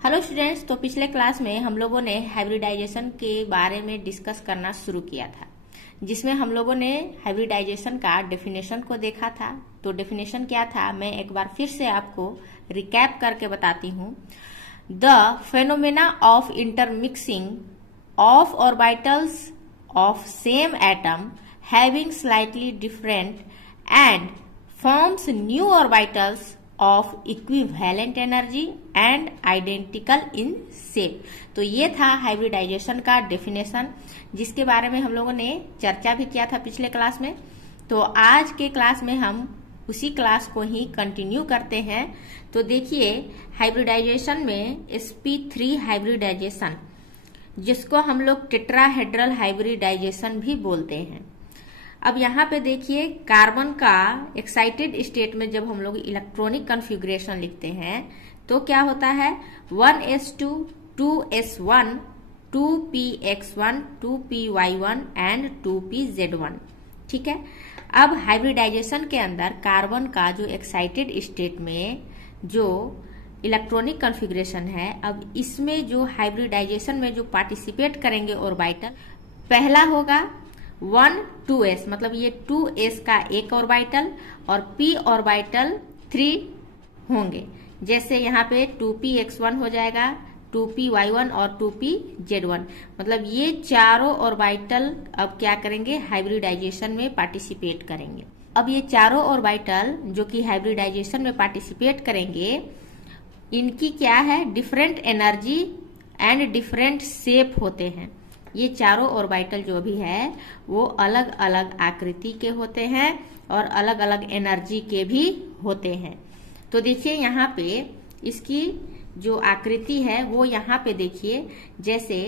Hello students, तो पिछले class में हम लोगों ने हाइब्रिडाइजेशन के बारे में डिस्कस करना शुरू किया था, जिसमें हम लोगों ने हाइब्रिडाइजेशन का डेफिनेशन को देखा था। तो डेफिनेशन क्या था, मैं एक बार फिर से आपको रिकैप करके बताती हूँ। The phenomena of intermixing of orbitals of same atom having slightly different and forms new orbitals of equivalent energy and identical in shape. तो ये था हाइब्रिडाइजेशन का डेफिनेशन, जिसके बारे में हम लोगों ने चर्चा भी किया था पिछले क्लास में। तो आज के क्लास में हम उसी क्लास को ही कंटिन्यू करते हैं। तो देखिए, हाइब्रिडाइजेशन में sp3 हाइब्रिडाइजेशन, जिसको हम लोग टेट्राहेड्रल हाइब्रिडाइजेशन भी बोलते हैं। अब यहाँ पे देखिए, कार्बन का एक्साइटेड स्टेट में जब हम लोग इलेक्ट्रॉनिक कॉन्फ़िगरेशन लिखते हैं तो क्या होता है, 1s2, 2s1, 2px1, 2py1 and 2pz1। ठीक है। अब हाइब्रिडाइजेशन के अंदर कार्बन का जो एक्साइटेड स्टेट में जो इलेक्ट्रॉनिक कॉन्फ़िगरेशन है, अब इसमें जो हाइब्रिडाइजेशन में जो पार्टिसिपेट करेंगे ऑर्बिटल, पहला होगा 1 2s, मतलब ये 2s का एक ऑर्बिटल और p ऑर्बिटल 3 होंगे। जैसे यहाँ पे 2px1 हो जाएगा, 2py1 और 2pz1, मतलब ये चारों ऑर्बिटल अब क्या करेंगे, हाइब्रिडाइजेशन में पार्टिसिपेट करेंगे। अब ये चारों ऑर्बिटल जो कि हाइब्रिडाइजेशन में पार्टिसिपेट करेंगे, इनकी क्या है, different energy and different shape होते हैं। ये चारों ऑर्बिटल जो भी है वो अलग अलग आकृति के होते हैं और अलग अलग एनर्जी के भी होते हैं। तो देखिए यहाँ पे इसकी जो आकृति है वो यहाँ पे देखिए, जैसे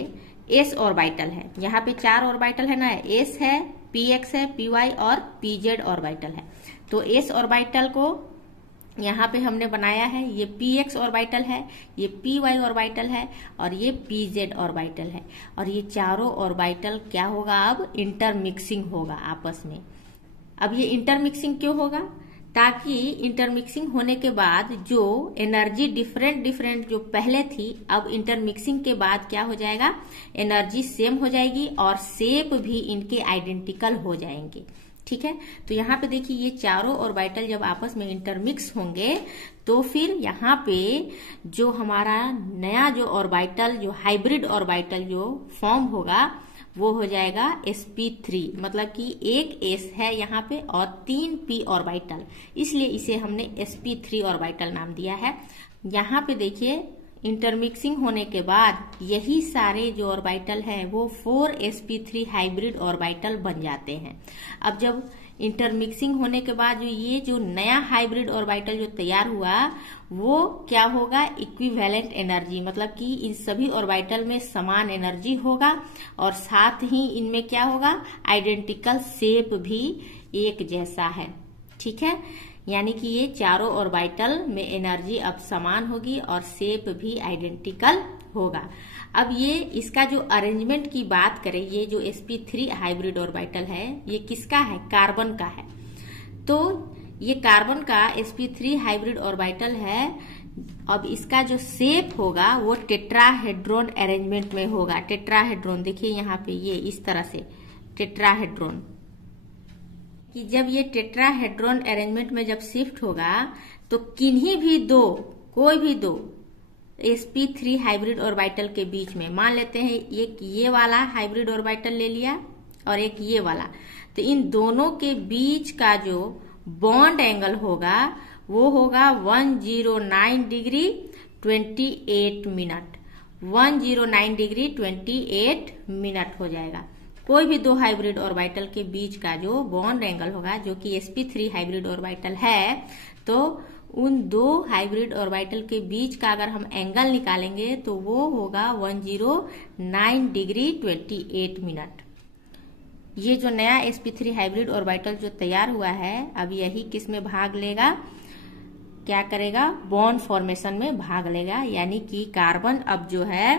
s ऑर्बिटल है, यहाँ पे 4 ऑर्बिटल है ना, s है, px है, py और pz ऑर्बिटल है। तो s ऑर्बिटल को यहाँ पे हमने बनाया है, ये px ऑर्बिटल है, ये py ऑर्बिटल है और ये pz ऑर्बिटल है। और ये चारों ऑर्बिटल क्या होगा, अब इंटरमिक्सिंग होगा आपस में। अब ये इंटरमिक्सिंग क्यों होगा, ताकि इंटरमिक्सिंग होने के बाद जो एनर्जी डिफरेंट जो पहले थी, अब इंटरमिक्सिंग के बाद क्या हो जाएगा, एनर्जी सेम हो जाएगी और शेप भी इनके आइडेंटिकल हो जाएंगे। ठीक है। तो यहाँ पे देखिए, ये चारों ऑर्बिटल जब आपस में इंटरमिक्स होंगे तो फिर यहाँ पे जो हमारा नया जो ऑर्बिटल, जो हाइब्रिड ऑर्बिटल जो फॉर्म होगा वो हो जाएगा sp3, मतलब कि एक s है यहाँ पे और 3 p ऑर्बिटल, इसलिए इसे हमने sp3 ऑर्बिटल नाम दिया है। यहाँ पे देखिए, इंटरमिक्सिंग होने के बाद यही सारे जो ऑर्बिटल हैं वो 4sp3 हाइब्रिड ऑर्बिटल बन जाते हैं। अब जब इंटरमिक्सिंग होने के बाद ये जो नया हाइब्रिड ऑर्बिटल जो तैयार हुआ वो क्या होगा, इक्विवेलेंट एनर्जी, मतलब कि इन सभी ऑर्बिटल में समान एनर्जी होगा और साथ ही इनमें क्या होगा, आइडेंटिकल शेप भी एक जैसा है। ठीक है, यानी कि ये चारों ऑर्बिटल में एनर्जी अब समान होगी और शेप भी आइडेंटिकल होगा। अब ये इसका जो अरेंजमेंट की बात करें, ये जो sp3 हाइब्रिड ऑर्बिटल है ये किसका है, कार्बन का है। तो ये कार्बन का sp3 हाइब्रिड ऑर्बिटल है। अब इसका जो शेप होगा वो टेट्राहेड्रॉन अरेंजमेंट में होगा। टेट्राहेड्रॉन देखिए यहाँ पे, ये इस तरह से टेट्राहेड्रॉन, कि जब ये टेट्राहेड्रॉन अरेंजमेंट में जब शिफ्ट होगा तो किन्हीं भी दो, कोई भी दो sp3 हाइब्रिड ऑर्बिटल के बीच में, मान लेते हैं एक ये वाला हाइब्रिड ऑर्बिटल ले लिया और एक ये वाला, तो इन दोनों के बीच का जो बॉन्ड एंगल होगा वो होगा 109 डिग्री 28 मिनट। 109 डिग्री 28 मिनट हो जाएगा। कोई भी दो हाइब्रिड ऑर्बिटल के बीच का जो बॉन्ड एंगल होगा, जो कि sp3 हाइब्रिड ऑर्बिटल है, तो उन दो हाइब्रिड ऑर्बिटल के बीच का अगर हम एंगल निकालेंगे तो वो होगा 109 डिग्री 28 मिनट। ये जो नया sp3 हाइब्रिड ऑर्बिटल जो तैयार हुआ है, अब यही किस में भाग लेगा, क्या करेगा, बॉन्ड फॉर्मेशन में भाग लेगा। यानी कि कार्बन अब जो है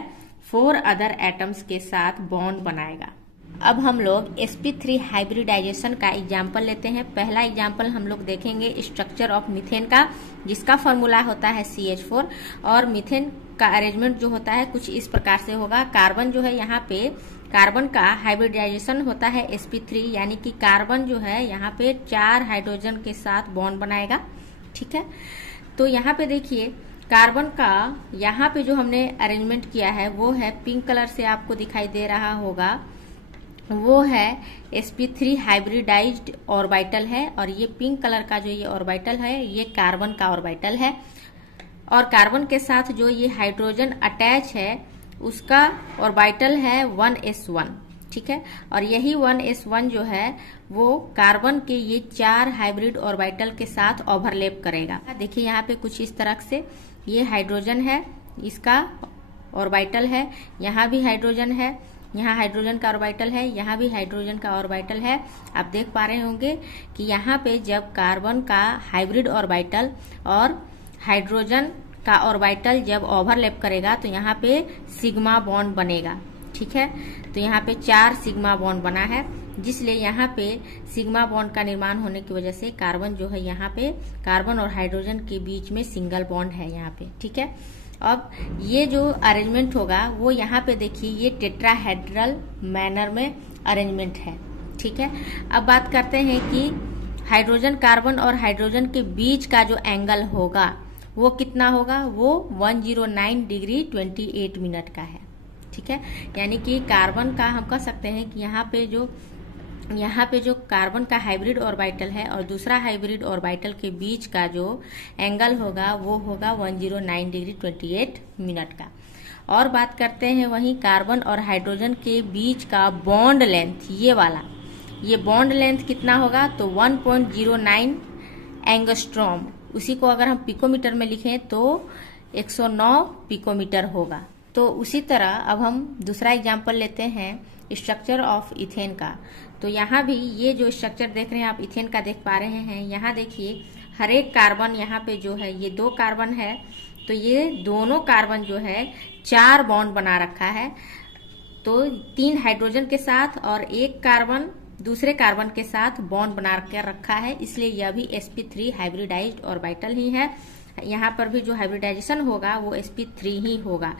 4 अदर एटम्स के साथ बॉन्ड बनाएगा। अब हम लोग sp3 हाइब्रिडाइजेशन का एग्जाम्पल लेते हैं। पहला एग्जाम्पल हम लोग देखेंगे स्ट्रक्चर ऑफ मीथेन का, जिसका फॉर्मूला होता है CH4 और मीथेन का अरेंजमेंट जो होता है कुछ इस प्रकार से होगा। कार्बन जो है यहाँ पे कार्बन का हाइब्रिडाइजेशन होता है sp3, यानी कि कार्बन जो है यहाँ पे 4 हाइड्रोजन के साथ बॉन्ड बनाएगा। ठीक है, तो यहाँ पे देखिए कार्बन का यहाँ पे जो हमने अरेंजमेंट किया है वो है पिंक कलर से आपको दिखाई दे रहा होगा, वो है sp3 हाइब्रिडाइज्ड ऑर्बिटल है। और ये पिंक कलर का जो ये ऑर्बिटल है ये कार्बन का ऑर्बिटल है, और कार्बन के साथ जो ये हाइड्रोजन अटैच है उसका ऑर्बिटल है 1s1। ठीक है, और यही 1s1 जो है वो कार्बन के ये 4 हाइब्रिड ऑर्बिटल के साथ ओवरलैप करेगा। देखिए यहाँ पे कुछ इस तरह से ये हाइड्रोजन है, इसका ऑर्बिटल है, यहाँ भी हाइड्रोजन है, यहाँ हाइड्रोजन का ऑर्बिटल है, यहाँ भी हाइड्रोजन का ऑर्बिटल है। आप देख पा रहे होंगे कि यहाँ पे जब कार्बन का हाइब्रिड ऑर्बिटल और हाइड्रोजन का ऑर्बिटल जब ओवरलैप करेगा तो यहाँ पे सिग्मा बॉन्ड बनेगा। ठीक है, तो यहाँ पे 4 सिग्मा बॉन्ड बना है, जिसलिए यहाँ पे सिग्मा बॉन्ड का निर्माण होने की वजह से कार्बन जो है यहाँ पे कार्बन और हाइड्रोजन के बीच में सिंगल बॉन्ड है यहाँ पे। ठीक है, अब ये जो अरेंजमेंट होगा वो यहाँ पे देखिए ये टेट्राहेड्रल मैनर में अरेंजमेंट है। ठीक है, अब बात करते हैं कि हाइड्रोजन कार्बन और हाइड्रोजन के बीच का जो एंगल होगा वो कितना होगा, वो 109 डिग्री 28 मिनट का है। ठीक है, यानी कि कार्बन का हम कह सकते हैं कि यहाँ पे जो कार्बन का हाइब्रिड ऑर्बिटल है और दूसरा हाइब्रिड ऑर्बिटल के बीच का जो एंगल होगा वो होगा 109 डिग्री 28 मिनट का। और बात करते हैं वहीं कार्बन और हाइड्रोजन के बीच का बॉन्ड लेंथ, ये बॉन्ड लेंथ कितना होगा, तो 1.09 एंगस्ट्रॉम। उसी को अगर हम पिकोमीटर में लिखें तो 109 पिकोमीटर होगा। तो उसी तरह अब हम दूसरा एग्जाम्पल लेते हैं स्ट्रक्चर ऑफ इथेन का। तो यहाँ भी ये जो स्ट्रक्चर देख रहे हैं आप इथेन का देख पा रहे हैं, यहाँ देखिए हर एक कार्बन यहाँ पे जो है ये 2 कार्बन है, तो ये दोनों कार्बन जो है 4 बॉन्ड बना रखा है। तो 3 हाइड्रोजन के साथ और 1 कार्बन दूसरे कार्बन के साथ बॉन्ड बना के रखा है, इसलिए यह भी sp3 हाइब्रिडाइज्ड ऑर्बिटल ही है। यहाँ पर भी जो हाइब्रिडाइजेशन होगा वो sp3 ही होगा।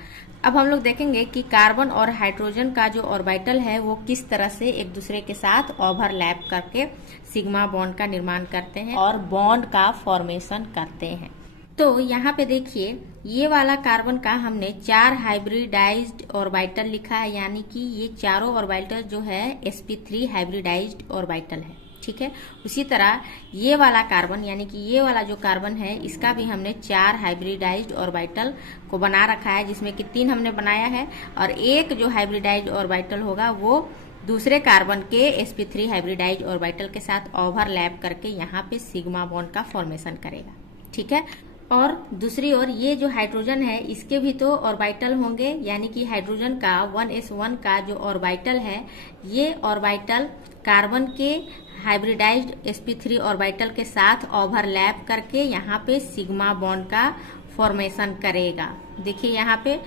अब हम लोग देखेंगे कि कार्बन और हाइड्रोजन का जो ऑर्बिटल है वो किस तरह से एक दूसरे के साथ ओवरलैप करके सिग्मा बॉन्ड का निर्माण करते हैं और बॉन्ड का फॉर्मेशन करते हैं। तो यहाँ पे देखिए ये वाला कार्बन का हमने 4 हाइब्रिडाइज्ड ऑर्बिटल लिखा है, यानी कि ये चारों ऑर्बिटल जो है sp3 हाइब्रिडाइज्ड ऑर्बिटल है। ठीक है, उसी तरह ये वाला कार्बन यानी कि ये वाला जो कार्बन है इसका भी हमने 4 हाइब्रिडाइज्ड ऑर्बिटल को बना रखा है, जिसमें कि 3 हमने बनाया है और एक जो हाइब्रिडाइज्ड ऑर्बिटल होगा वो दूसरे कार्बन के sp3 हाइब्रिडाइज्ड ऑर्बिटल के साथ ओवरलैप करके यहाँ पे सिग्मा बॉन्ड का फॉर्मेशन करेगा। ठीक है, और दूसरी ओर ये जो हाइड्रोजन है इसके भी तो ऑर्बिटल होंगे, यानी कि हाइड्रोजन का 1s1 का जो ऑर्बिटल है ये ऑर्बिटल कार्बन के हाइब्रिडाइज्ड sp3 ऑर्बिटल के साथ ओवरलैप करके यहाँ पे सिग्मा बॉन्ड का फॉर्मेशन करेगा। देखिए यहाँ पे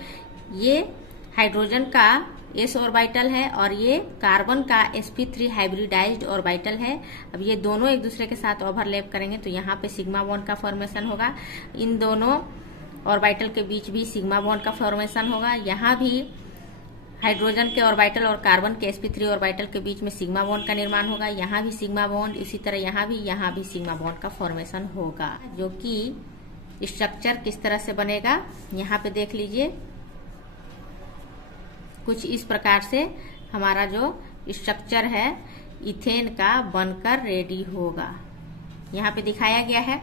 ये हाइड्रोजन का s ऑर्बिटल है और ये कार्बन का sp3 हाइब्रिडाइज्ड ऑर्बिटल है। अब ये दोनों एक दूसरे के साथ ओवरलैप करेंगे तो यहाँ पे सिग्मा बॉन्ड का फॉर्मेशन होगा। इन दोनों ऑर्बिटल के बीच भी सिग्मा बॉन्ड का फॉर्मेशन होगा। यहाँ भी हाइड्रोजन के ऑर्बिटल और कार्बन के sp3 ऑर्बिटल के बीच में सिग्मा बॉन्ड का निर्माण होगा। यहाँ भी सिग्मा बॉन्ड, इसी तरह यहाँ भी सिग्मा बॉन्ड का फॉर्मेशन होगा। जो कि स्ट्रक्चर किस तरह से बनेगा यहाँ पे देख लीजिए, कुछ इस प्रकार से हमारा जो स्ट्रक्चर है इथेन का बनकर रेडी होगा। यहाँ पे दिखाया गया है।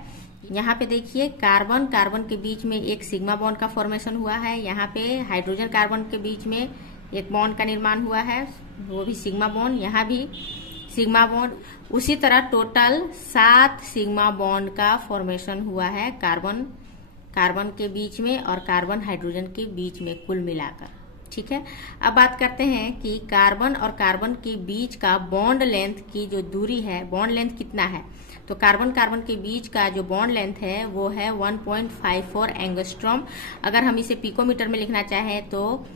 यहाँ पे देखिए कार्बन के बीच में एक सिग्मा बॉन्ड का फॉर्मेशन हुआ है। यहाँ पे हाइड्रोजन कार्बन के बीच में एक बॉन्ड का निर्माण हुआ है, वो भी सिग्मा बॉन्ड, यहाँ भी सिग्मा बॉन्ड। उसी तरह टोटल 7 सिग्मा बॉन्ड का फॉर्मेशन हुआ है कार्बन के बीच में और कार्बन हाइड्रोजन के बीच में कुल मिलाकर। ठीक है, अब बात करते हैं कि कार्बन और कार्बन के बीच का बॉन्ड लेंथ की जो दूरी है, बॉन्ड लेंथ कितना है, तो कार्बन के बीच का जो बॉन्ड लेंथ है वो है 1.54 एंगस्ट्रॉम। अगर हम इसे पिकोमीटर में लिखना चाहें तो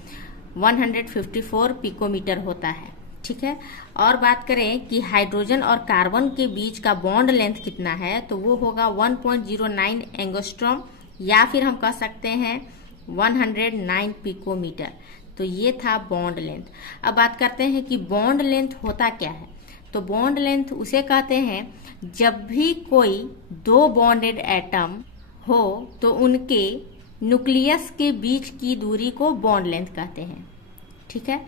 154 पिकोमीटर होता है। ठीक है, और बात करें कि हाइड्रोजन और कार्बन के बीच का बॉन्ड लेंथ कितना है, तो वो होगा 1.09 एंगस्ट्रॉम, या फिर हम कह सकते हैं 109 पिकोमीटर। तो ये था बॉन्ड लेंथ। अब बात करते हैं कि बॉन्ड लेंथ होता क्या है। तो बॉन्ड लेंथ उसे कहते हैं जब भी कोई दो बॉन्डेड एटम हो तो उनके न्यूक्लियस के बीच की दूरी को बॉन्ड लेंथ कहते हैं। ठीक है,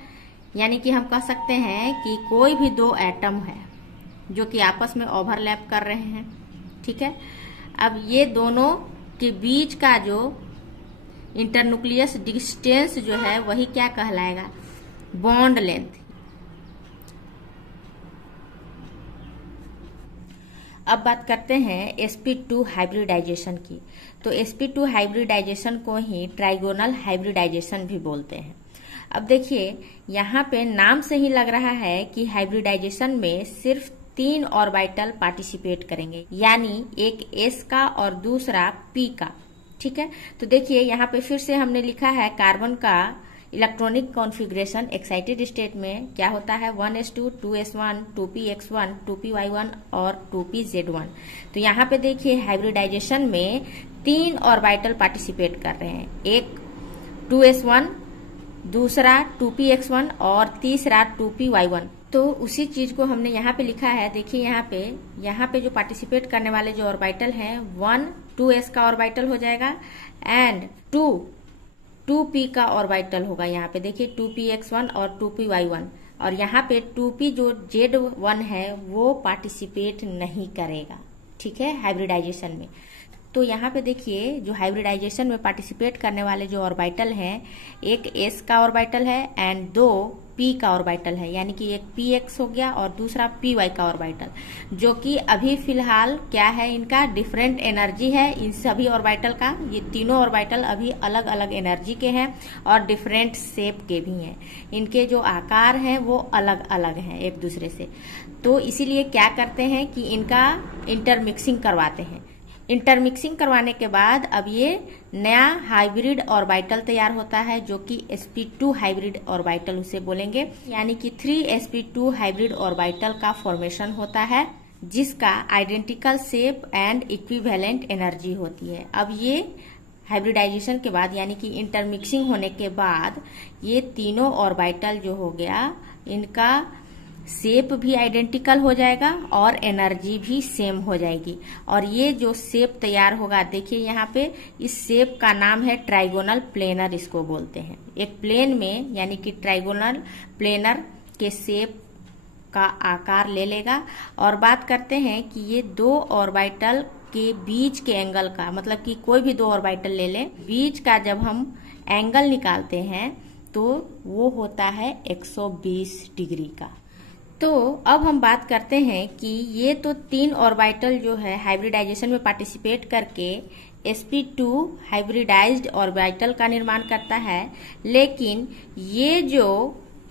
यानी कि हम कह सकते हैं कि कोई भी दो एटम है जो कि आपस में ओवरलैप कर रहे हैं। ठीक है, अब ये दोनों के बीच का जो इंटरन्यूक्लियस डिस्टेंस जो है वही क्या कहलाएगा, बॉन्ड लेंथ। अब बात करते हैं sp2 हाइब्रिडाइजेशन की। तो sp2 हाइब्रिडाइजेशन को ही ट्राइगोनल हाइब्रिडाइजेशन भी बोलते हैं। अब देखिए यहाँ पे नाम से ही लग रहा है कि हाइब्रिडाइजेशन में सिर्फ 3 ऑर्बिटल पार्टिसिपेट करेंगे, यानी एक s का और दूसरा p का। ठीक है, तो देखिए यहाँ पे फिर से हमने लिखा है कार्बन का इलेक्ट्रॉनिक कॉन्फ़िगरेशन एक्साइटेड स्टेट में क्या होता है, 1s2, 2s1, 2px1, 2py1 और 2pz1। तो यहाँ पे देखिए हाइब्रिडाइजेशन में 3 ऑर्बिटल पार्टिसिपेट कर रहे हैं, एक 2s1, दूसरा 2px1 और तीसरा 2py1। तो उसी चीज को हमने यहाँ पे लिखा है। देखिए यहाँ पे जो पार्टिसिपेट करने वाले जो ऑर्बिटल हैं 1 2s का ऑर्बिटल हो जाएगा एंड 2p का ऑर्बिटल होगा। यहाँ पे देखिए 2px1 और 2py1 और यहाँ पे 2p जो z1 है वो पार्टिसिपेट नहीं करेगा। ठीक है, हाइब्रिडाइजेशन में। तो यहाँ पे देखिए जो हाइब्रिडाइजेशन में पार्टिसिपेट करने वाले जो ऑर्बिटल हैं, एक s का ऑर्बिटल है एंड 2 p का ऑर्बिटल है, यानी कि एक px हो गया और दूसरा py का ऑर्बिटल, जो कि अभी फिलहाल क्या है, इनका डिफरेंट एनर्जी है। इन सभी ऑर्बिटल का, ये तीनों ऑर्बिटल अभी अलग अलग एनर्जी के हैं और डिफरेंट शेप के भी हैं। इनके जो आकार हैं वो अलग अलग हैं एक दूसरे से। तो इसीलिए क्या करते हैं कि इनका इंटरमिक्सिंग करवाते हैं। इंटरमिक्सिंग करवाने के बाद अब ये नया हाइब्रिड ऑर्बिटल तैयार होता है, जो कि sp2 हाइब्रिड ऑर्बिटल उसे बोलेंगे, यानी कि 3sp2 हाइब्रिड ऑर्बिटल का फॉर्मेशन होता है, जिसका identical shape and equivalent energy होती है। अब ये हाइब्रिडाइजेशन के बाद यानी कि इंटरमिक्सिंग होने के बाद ये तीनों ऑर्बिटल जो हो गया, इनका शेप भी आइडेंटिकल हो जाएगा और एनर्जी भी सेम हो जाएगी। और ये जो शेप तैयार होगा, देखिए यहाँ पे इस शेप का नाम है ट्राइगोनल प्लेनर, इसको बोलते हैं। एक प्लेन में यानी कि ट्राइगोनल प्लेनर के शेप का आकार ले लेगा। और बात करते हैं कि ये दो ऑर्बिटल के बीच के एंगल का, मतलब कि कोई भी दो ऑर्बिटल ले लें, बीच का जब हम एंगल निकालते हैं तो वो होता है 120 डिग्री का। तो अब हम बात करते हैं कि ये तो 3 ऑर्बिटल जो है हाइब्रिडाइजेशन में पार्टिसिपेट करके sp2 हाइब्रिडाइज्ड ऑर्बिटल का निर्माण करता है, लेकिन ये जो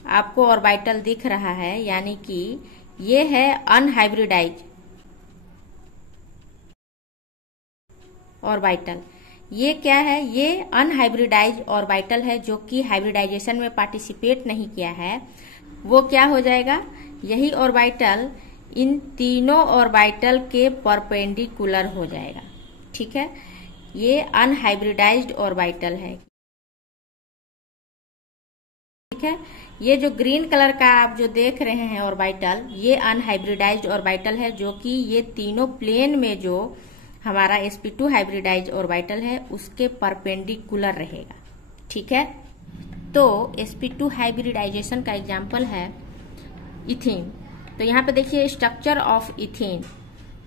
आपको ऑर्बिटल दिख रहा है यानी कि ये है अनहाइब्रिडाइज्ड ऑर्बिटल। ये क्या है, ये अनहाइब्रिडाइज्ड ऑर्बिटल है जो कि हाइब्रिडाइजेशन में पार्टिसिपेट नहीं किया है। वो क्या हो जाएगा, यही ऑर्बिटल इन तीनों ऑर्बिटल के परपेंडिकुलर हो जाएगा। ठीक है, ये अनहाइब्रिडाइज्ड ऑर्बिटल है। ठीक है, ये जो ग्रीन कलर का आप जो देख रहे हैं ऑर्बिटल, ये अनहाइब्रिडाइज्ड ऑर्बिटल है, जो कि ये तीनों प्लेन में जो हमारा sp2 हाइब्रिडाइज्ड ऑर्बिटल है उसके परपेंडिकुलर रहेगा। ठीक है, तो sp2 हाइब्रिडाइजेशन का एग्जाम्पल है इथेन। तो यहाँ पे देखिए स्ट्रक्चर ऑफ इथेन।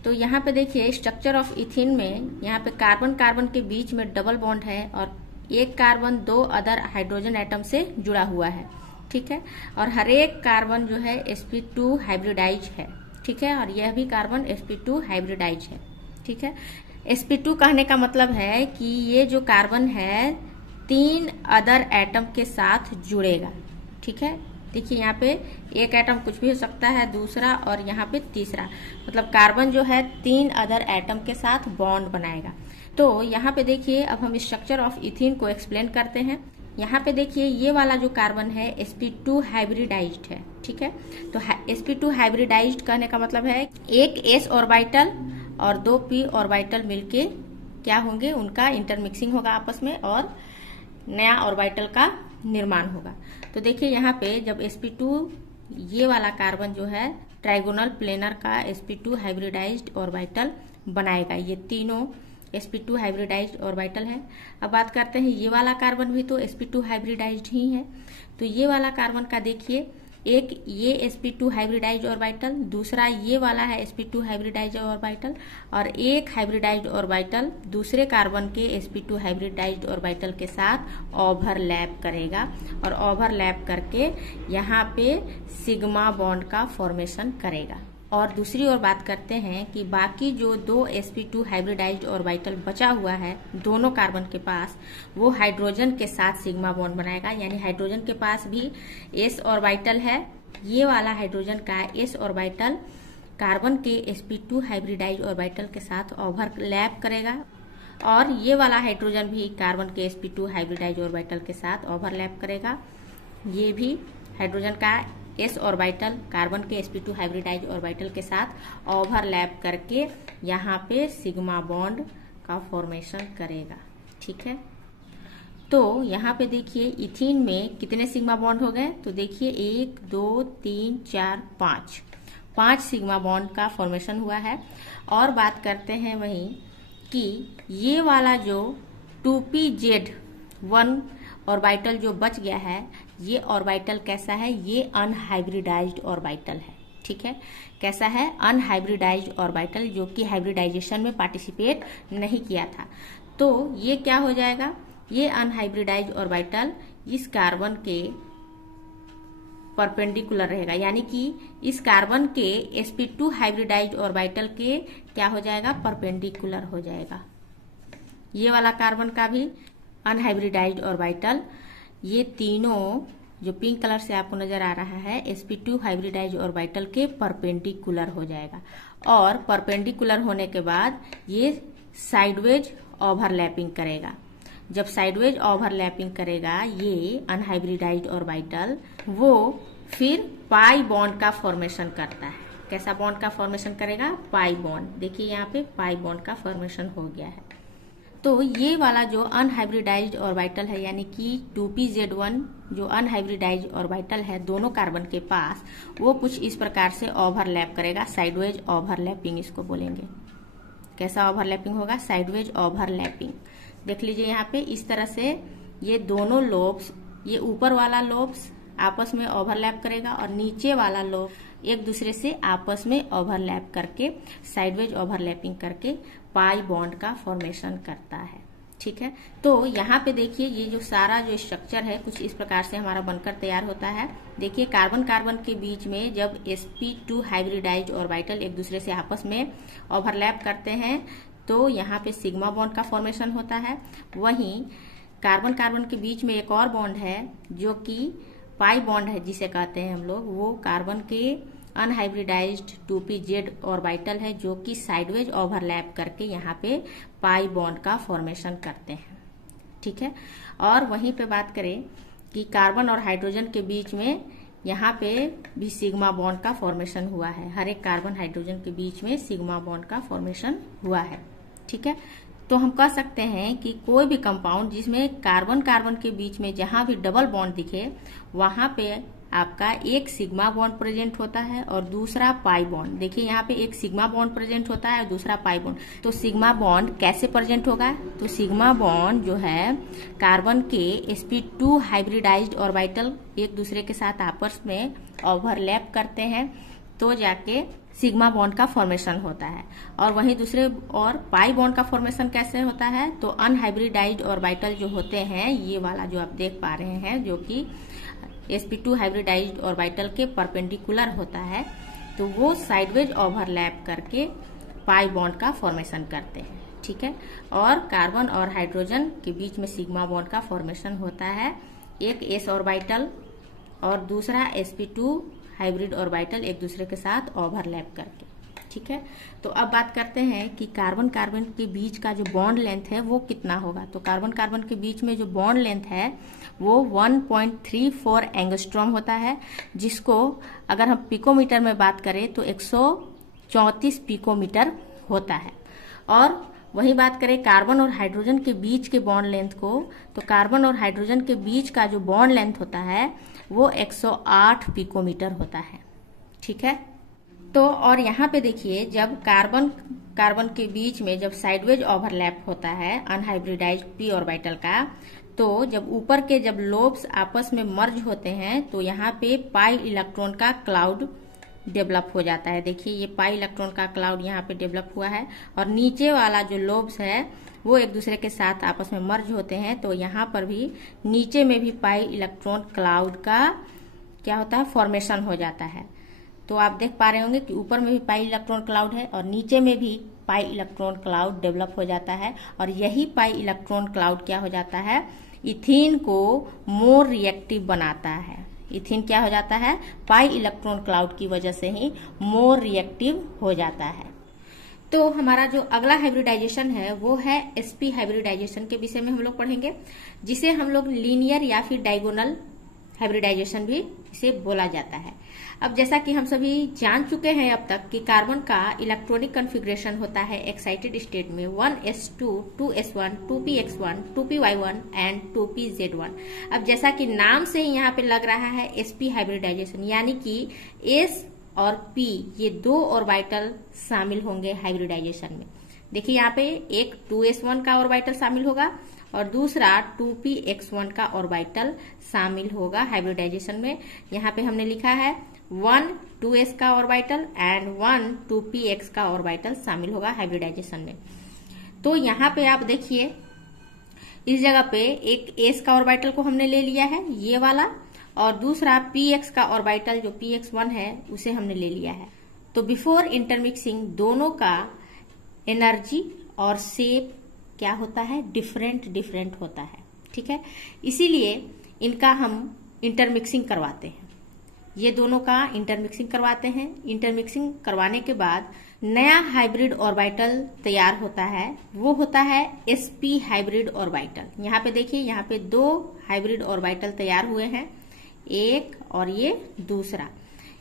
तो यहाँ पे देखिए स्ट्रक्चर ऑफ इथेन में यहाँ पे कार्बन कार्बन के बीच में डबल बॉन्ड है और एक कार्बन 2 अदर हाइड्रोजन एटम से जुड़ा हुआ है। ठीक है, और हर एक कार्बन जो है sp2 हाइब्रिडाइज है। ठीक है, और यह भी कार्बन sp2 हाइब्रिडाइज है। ठीक है, sp2 कहने का मतलब है कि ये जो कार्बन है 3 अदर एटम के साथ जुड़ेगा। ठीक है, देखिए यहाँ पे एक एटम कुछ भी हो सकता है, दूसरा और यहाँ पे तीसरा, मतलब कार्बन जो है 3 अदर एटम के साथ बॉन्ड बनाएगा। तो यहाँ पे देखिए अब हम स्ट्रक्चर ऑफ इथेन को एक्सप्लेन करते हैं। यहाँ पे देखिए ये वाला जो कार्बन है sp2 हाइब्रिडाइज्ड है। ठीक है, तो sp2 हाइब्रिडाइज्ड कहने का मतलब है एक s ऑर्बिटल और 2 p ऑर्बिटल मिलके क्या होंगे, उनका इंटरमिक्सिंग होगा आपस में और नया ऑर्बिटल का निर्माण होगा। तो देखिए यहाँ पे जब sp2 ये वाला कार्बन जो है ट्राइगोनल प्लेनर का sp2 हाइब्रिडाइज्ड ऑर्बिटल बनाएगा। ये तीनों sp2 हाइब्रिडाइज्ड ऑर्बिटल है। अब बात करते हैं ये वाला कार्बन भी तो sp2 हाइब्रिडाइज्ड ही है। तो ये वाला कार्बन का देखिए, एक ये sp2 हाइब्रिडाइज्ड ऑर्बिटल, दूसरा ये वाला है sp2 हाइब्रिडाइज्ड ऑर्बिटल, और एक हाइब्रिडाइज्ड ऑर्बिटल दूसरे कार्बन के sp2 हाइब्रिडाइज्ड ऑर्बिटल के साथ ओवरलैप करेगा और ओवरलैप करके यहाँ पे सिग्मा बॉन्ड का फॉर्मेशन करेगा। और दूसरी ओर बात करते हैं कि बाकी जो दो sp2 हाइब्रिडाइज्ड ऑर्बिटल बचा हुआ है दोनों कार्बन के पास, वो हाइड्रोजन के साथ सिग्मा बॉन्ड बनाएगा। यानी हाइड्रोजन के पास भी s ऑर्बिटल है, ये वाला हाइड्रोजन का s ऑर्बिटल कार्बन के sp2 हाइब्रिडाइज्ड ऑर्बिटल के साथ ओवरलैप करेगा, और ये वाला हाइड्रोजन भी कार्बन के sp2 हाइब्रिडाइज्ड ऑर्बिटल के साथ ओवरलैप करेगा। ये भी हाइड्रोजन का s ऑर्बिटल कार्बन के sp2 हाइब्रिडाइज्ड ऑर्बिटल के साथ ओवरलैप करके यहाँ पे सिग्मा बॉन्ड का फॉर्मेशन करेगा। ठीक है, तो यहाँ पे देखिए इथीन में कितने सिग्मा बॉन्ड हो गए, तो देखिए 1 2 3 4 5 सिग्मा बॉन्ड का फॉर्मेशन हुआ है। और बात करते हैं वहीं कि ये वाला जो 2pz1 ऑर्बिटल जो बच गया है, ये ऑर्बिटल कैसा है, ये अनहाइब्रिडाइज्ड ऑर्बिटल है। ठीक है, कैसा है, अनहाइब्रिडाइज्ड ऑर्बिटल, जो कि हाइब्रिडाइजेशन में पार्टिसिपेट नहीं किया था। तो ये क्या हो जाएगा, ये अनहाइब्रिडाइज्ड ऑर्बिटल इस कार्बन के परपेंडिकुलर रहेगा, यानी कि इस कार्बन के sp2 हाइब्रिडाइज्ड ऑर्बिटल के क्या हो जाएगा, परपेंडिकुलर हो जाएगा। ये वाला कार्बन का भी अनहाइब्रिडाइज्ड ऑर्बिटल, ये तीनों जो पिंक कलर से आपको नजर आ रहा है sp2 हाइब्रिडाइज्ड ऑर्बिटल के परपेंडिकुलर हो जाएगा। और परपेंडिकुलर होने के बाद ये साइडवेज ओवरलैपिंग करेगा। जब साइडवेज ओवरलैपिंग करेगा ये अनहाइब्रिडाइज्ड ऑर्बिटल, वो फिर पाई बॉन्ड का फॉर्मेशन करता है। कैसा बॉन्ड का फॉर्मेशन करेगा, पाई बॉन्ड। देखिए यहाँ पे पाई बॉन्ड का फॉर्मेशन हो गया है। तो ये वाला जो अनहाइब्रिडाइज्ड ऑर्बिटल है, यानी कि 2pz1 जो अनहाइब्रिडाइज्ड ऑर्बिटल है दोनों कार्बन के पास, वो कुछ इस प्रकार से ओवरलैप करेगा। साइडवेज ओवरलैपिंग इसको बोलेंगे। कैसा ओवरलैपिंग होगा, साइडवेज ओवरलैपिंग। देख लीजिए यहाँ पे इस तरह से ये दोनों लोब्स, ये ऊपर वाला लोब्स आपस में ओवरलैप करेगा और नीचे वाला लोब एक दूसरे से आपस में ओवरलैप करके साइडवेज ओवरलैपिंग करके पाई बॉन्ड का फॉर्मेशन करता है। ठीक है, तो यहाँ पे देखिए ये जो सारा जो स्ट्रक्चर है कुछ इस प्रकार से हमारा बनकर तैयार होता है। देखिए कार्बन कार्बन के बीच में जब sp2 हाइब्रिडाइज्ड ऑर्बिटल एक दूसरे से आपस में ओवरलैप करते हैं तो यहाँ पे सिग्मा बॉन्ड का फॉर्मेशन होता है। वहीं कार्बन कार्बन के बीच में एक और बॉन्ड है जो कि पाई बॉन्ड है जिसे कहते हैं हम लोग, वो कार्बन के अनहाइब्रिडाइज्ड 2pz ऑर्बिटल है जो कि साइडवेज ओवरलैप करके यहाँ पे पाई बॉन्ड का फॉर्मेशन करते हैं। ठीक है, और वहीं पे बात करें कि कार्बन और हाइड्रोजन के बीच में यहाँ पे भी सिग्मा बॉन्ड का फॉर्मेशन हुआ है। हर एक कार्बन हाइड्रोजन के बीच में सिग्मा बॉन्ड का फॉर्मेशन हुआ है। ठीक है, तो हम कह सकते हैं कि कोई भी कंपाउंड जिसमें कार्बन कार्बन के बीच में जहां भी डबल बॉन्ड दिखे वहां पे आपका एक सिग्मा बॉन्ड प्रेजेंट होता है और दूसरा पाई बॉन्ड। देखिए यहाँ पे एक सिग्मा बॉन्ड प्रेजेंट होता है और दूसरा पाई बॉन्ड। तो सिग्मा बॉन्ड कैसे प्रेजेंट होगा, तो सिग्मा बॉन्ड जो है कार्बन के sp2 हाइब्रिडाइज्ड ऑर्बिटल एक दूसरे के साथ आपस में ओवरलैप करते हैं तो जाके सिग्मा बॉन्ड का फॉर्मेशन होता है। और वहीं दूसरे और पाई बॉन्ड का फॉर्मेशन कैसे होता है, तो अनहाइब्रिडाइज्ड ऑर्बिटल जो होते हैं, ये वाला जो आप देख पा रहे हैं जो कि sp2 हाइब्रिडाइज्ड ऑर्बिटल के परपेंडिकुलर होता है, तो वो साइडवेज ओवरलैप करके पाई बॉन्ड का फॉर्मेशन करते हैं। ठीक है, और कार्बन और हाइड्रोजन के बीच में सिग्मा बॉन्ड का फॉर्मेशन होता है, एक s ऑर्बिटल और दूसरा sp2 हाइब्रिड ऑर्बिटल एक दूसरे के साथ ओवरलैप करके। ठीक है, तो अब बात करते हैं कि कार्बन कार्बन के बीच का जो बॉन्ड लेंथ है वो कितना होगा। तो कार्बन कार्बन के बीच में जो बॉन्ड लेंथ है वो 1.34 एंगस्ट्रॉम होता है, जिसको अगर हम पिकोमीटर में बात करें तो 134 पिकोमीटर होता है। और वही बात करें कार्बन और हाइड्रोजन के बीच के बॉन्ड लेंथ को, तो कार्बन और हाइड्रोजन के बीच का जो बॉन्ड लेंथ होता है वो 108 पिकोमीटर होता है। ठीक है, तो और यहाँ पे देखिए जब कार्बन के बीच में जब साइडवेज ओवरलैप होता है अनहाइब्रिडाइज्ड पी ऑर्बिटल का, तो जब ऊपर के जब लोब्स आपस में मर्ज होते हैं तो यहाँ पे पाई इलेक्ट्रॉन का क्लाउड डेवलप हो जाता है। देखिए ये पाई इलेक्ट्रॉन का क्लाउड यहाँ पे डेवलप हुआ है और नीचे वाला जो लोब्स है वो एक दूसरे के साथ आपस में मर्ज होते हैं, तो यहाँ पर भी नीचे में भी पाई इलेक्ट्रॉन क्लाउड का क्या होता है, फॉर्मेशन हो जाता है। तो आप देख पा रहे होंगे कि ऊपर में भी पाई इलेक्ट्रॉन क्लाउड है और नीचे में भी पाई इलेक्ट्रॉन क्लाउड डेवलप हो जाता है, और यही पाई इलेक्ट्रॉन क्लाउड क्या हो जाता है, इथीन को मोर रिएक्टिव बनाता है। इथीन क्या हो जाता है, पाई इलेक्ट्रॉन क्लाउड की वजह से ही मोर रिएक्टिव हो जाता है। तो हमारा जो अगला हाइब्रिडाइजेशन है वो है sp हाइब्रिडाइजेशन के विषय में हम लोग पढ़ेंगे, जिसे हम लोग लीनियर या फिर डायगोनल हाइब्रिडाइजेशन भी इसे बोला जाता है। अब जैसा कि हम सभी जान चुके हैं अब तक कि कार्बन का इलेक्ट्रॉनिक कॉन्फ़िगरेशन होता है एक्साइटेड स्टेट में 1s2, 2s1, 2px1, 2py1 and 2pz1। अब जैसा कि नाम से ही यहाँ पे लग रहा है sp हाइब्रिडाइजेशन, यानी कि s और p ये दो ऑर्बिटल शामिल होंगे हाइब्रिडाइजेशन में। देखिए यहाँ पे एक 2s1 का ऑर्बिटल शामिल होगा और दूसरा 2px1 का ऑर्बिटल शामिल होगा हाइब्रिडाइजेशन में। यहाँ पे हमने लिखा है 1 2s का ऑर्बिटल एंड 1 2px का ऑर्बिटल शामिल होगा हाइब्रिडाइजेशन में। तो यहाँ पे आप देखिए इस जगह पे एक s का ऑर्बिटल को हमने ले लिया है ये वाला, और दूसरा px का ऑर्बिटल जो px1 है उसे हमने ले लिया है। तो बिफोर इंटरमिक्सिंग दोनों का एनर्जी और शेप क्या होता है, डिफरेंट होता है। ठीक है, इसीलिए इनका हम इंटरमिक्सिंग करवाते हैं, ये दोनों का इंटरमिक्सिंग करवाते हैं। इंटरमिक्सिंग करवाने के बाद नया हाइब्रिड ऑर्बिटल तैयार होता है, वो होता है sp हाइब्रिड ऑर्बिटल। यहाँ पे देखिए यहाँ पे दो हाइब्रिड ऑर्बिटल तैयार हुए हैं, एक और ये दूसरा,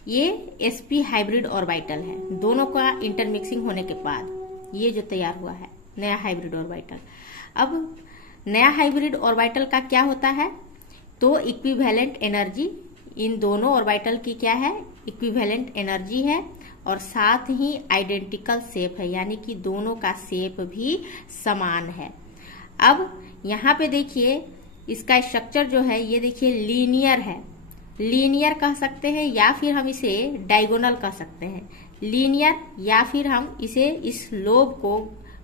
ये sp हाइब्रिड ऑर्बिटल है। दोनों का इंटरमिक्सिंग होने के बाद ये जो तैयार हुआ है नया हाइब्रिड ऑर्बिटल। अब नया हाइब्रिड ऑर्बिटल का क्या होता है, तो इक्विवेलेंट एनर्जी इन दोनों ऑर्बिटल की क्या है, इक्विवेलेंट एनर्जी है, और साथ ही आइडेंटिकल शेप है, यानी कि दोनों का शेप भी समान है। अब यहाँ पे देखिए इसका स्ट्रक्चर जो है ये देखिए लीनियर है, लीनियर कह सकते हैं या फिर हम इसे डायगोनल कह सकते हैं। लीनियर या फिर हम इसे इस लोब को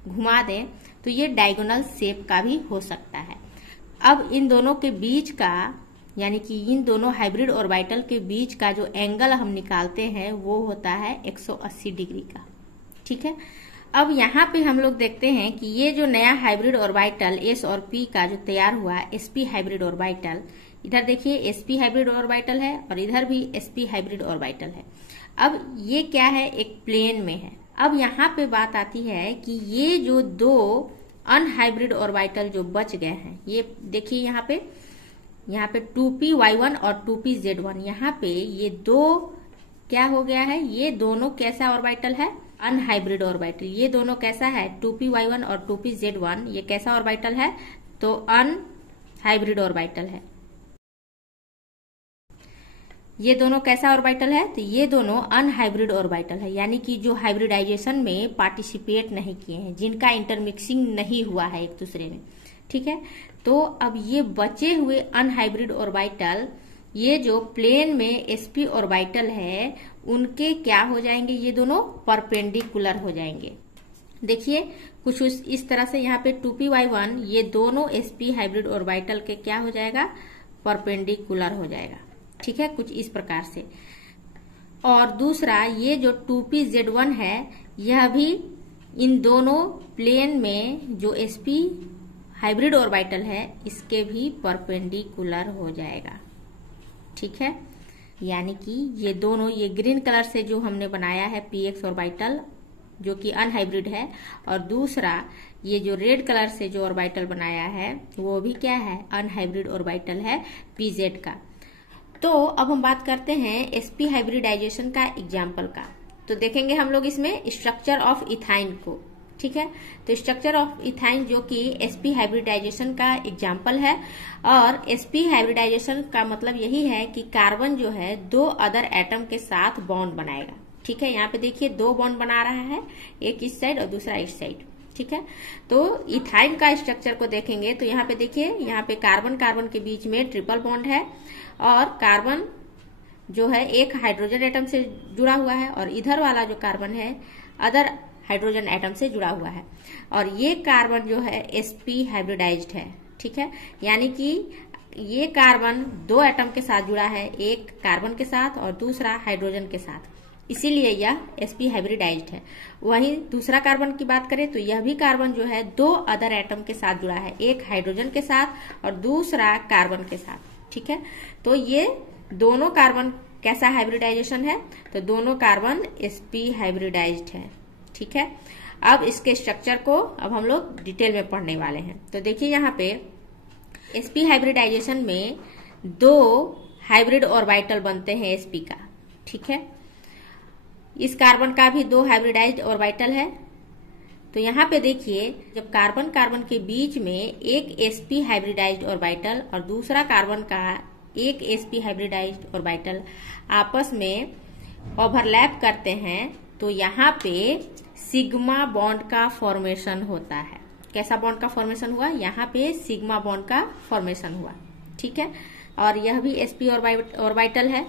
घुमा दें तो ये डायगोनल शेप का भी हो सकता है। अब इन दोनों के बीच का, यानी कि इन दोनों हाइब्रिड ऑर्बिटल के बीच का जो एंगल हम निकालते हैं वो होता है 180 डिग्री का। ठीक है, अब यहाँ पे हम लोग देखते हैं कि ये जो नया हाइब्रिड ऑर्बिटल s और p का जो तैयार हुआ sp हाइब्रिड ऑर्बिटल, इधर देखिए sp हाइब्रिड ऑर्बिटल है और इधर भी sp हाइब्रिड ऑर्बिटल है। अब ये क्या है, एक प्लेन में है। अब यहाँ पे बात आती है कि ये जो दो अनहाइब्रिड ऑर्बिटल जो बच गए हैं, ये देखिए यहाँ पे 2py1 और 2pz1, यहाँ पे ये दो क्या हो गया है, ये दोनों कैसा ऑर्बिटल है, अनहाइब्रिड ऑर्बिटल। ये दोनों कैसा है, 2py1 और 2pz1, ये कैसा ऑर्बिटल है, तो अनहाइब्रिड ऑर्बिटल है। ये दोनों कैसा ऑर्बिटल है, तो ये दोनों अनहाइब्रिड ऑर्बिटल है, यानी कि जो हाइब्रिडाइजेशन में पार्टिसिपेट नहीं किए हैं, जिनका इंटरमिक्सिंग नहीं हुआ है एक दूसरे में। ठीक है, तो अब ये बचे हुए अनहाइब्रिड ऑर्बिटल, ये जो प्लेन में sp ऑर्बिटल है उनके क्या हो जाएंगे, ये दोनों परपेंडिकुलर हो जाएंगे। देखिए कुछ इस तरह से यहाँ पे 2py1 ये दोनों sp हाइब्रिड ऑर्बिटल के क्या हो जाएगा, परपेंडिकुलर हो जाएगा। ठीक है, कुछ इस प्रकार से। और दूसरा ये जो 2pz1 है यह भी इन दोनों प्लेन में जो sp हाइब्रिड ऑर्बिटल है इसके भी परपेंडिकुलर हो जाएगा। ठीक है, यानी कि ये दोनों, ये ग्रीन कलर से जो हमने बनाया है px ऑर्बिटल जो कि अनहाइब्रिड है, और दूसरा ये जो रेड कलर से जो ऑर्बिटल बनाया है वो भी क्या है, अनहाइब्रिड ऑर्बिटल है pz का। तो अब हम बात करते हैं sp हाइब्रिडाइजेशन का एग्जाम्पल का। तो देखेंगे हम लोग इसमें स्ट्रक्चर ऑफ इथाइन को। ठीक है। तो स्ट्रक्चर ऑफ इथाइन जो कि sp हाइब्रिडाइजेशन का एग्जाम्पल है, और sp हाइब्रिडाइजेशन का मतलब यही है कि कार्बन जो है दो अदर एटम के साथ बॉन्ड बनाएगा। ठीक है, यहाँ पे देखिए दो बॉन्ड बना रहा है, एक इस साइड और दूसरा इस साइड। ठीक है, तो इथाइन का स्ट्रक्चर को देखेंगे तो यहाँ पे देखिए, यहाँ पे कार्बन कार्बन के बीच में ट्रिपल बॉन्ड है, और कार्बन जो है एक हाइड्रोजन एटम से जुड़ा हुआ है, और इधर वाला जो कार्बन है अदर हाइड्रोजन एटम से जुड़ा हुआ है, और ये कार्बन जो है sp हाइब्रिडाइज्ड है। ठीक है, यानी कि ये कार्बन दो एटम के साथ जुड़ा है, एक कार्बन के साथ और दूसरा हाइड्रोजन के साथ, इसीलिए यह sp हाइब्रिडाइज्ड है। वहीं दूसरा कार्बन की बात करें तो यह भी कार्बन जो है दो अदर एटम के साथ जुड़ा है, एक हाइड्रोजन के साथ और दूसरा कार्बन के साथ। ठीक है, तो ये दोनों कार्बन कैसा हाइब्रिडाइजेशन है, तो दोनों कार्बन sp हाइब्रिडाइज्ड है। ठीक है, अब इसके स्ट्रक्चर को अब हम लोग डिटेल में पढ़ने वाले हैं। तो देखिए यहाँ पे sp हाइब्रिडाइजेशन में दो हाइब्रिड ऑर्बिटल बनते हैं sp का। ठीक है, इस कार्बन का भी दो हाइब्रिडाइज्ड ऑर्बिटल है। तो यहाँ पे देखिए, जब कार्बन कार्बन के बीच में एक sp हाइब्रिडाइज्ड ऑर्बिटल और दूसरा कार्बन का एक sp हाइब्रिडाइज्ड ऑर्बिटल आपस में ओवरलैप करते हैं, तो यहाँ पे सिग्मा बॉन्ड का फॉर्मेशन होता है। कैसा बॉन्ड का फॉर्मेशन हुआ, यहाँ पे सिग्मा बॉन्ड का फॉर्मेशन हुआ। ठीक है, और यह भी sp ऑर्बिटल है,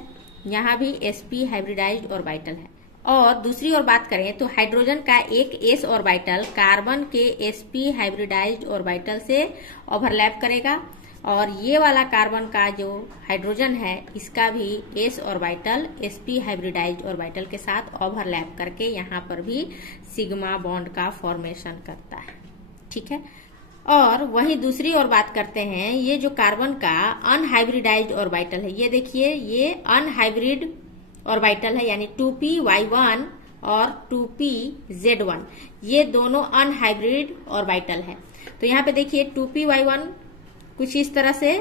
यहाँ भी sp हाइब्रिडाइज्ड ऑर्बिटल है। और दूसरी ओर बात करें तो हाइड्रोजन का एक s ऑर्बिटल कार्बन के sp हाइब्रिडाइज्ड ऑर्बिटल से ओवरलैप करेगा, और ये वाला कार्बन का जो हाइड्रोजन है इसका भी s orbital sp hybridised orbital के साथ ओवरलैप करके यहाँ पर भी सिग्मा बॉन्ड का फॉर्मेशन करता है। ठीक है, और वही दूसरी ओर बात करते हैं, ये जो कार्बन का अनहाइब्रिडाइज्ड ऑर्बिटल है, ये देखिए ये अनहाइब्रिड ऑर्बिटल है, यानी 2p(y1) और 2p(z1), ये दोनों अनहाइब्रिड ऑर्बिटल है। तो यहाँ पे देखिए 2p(y1) कुछ इस तरह से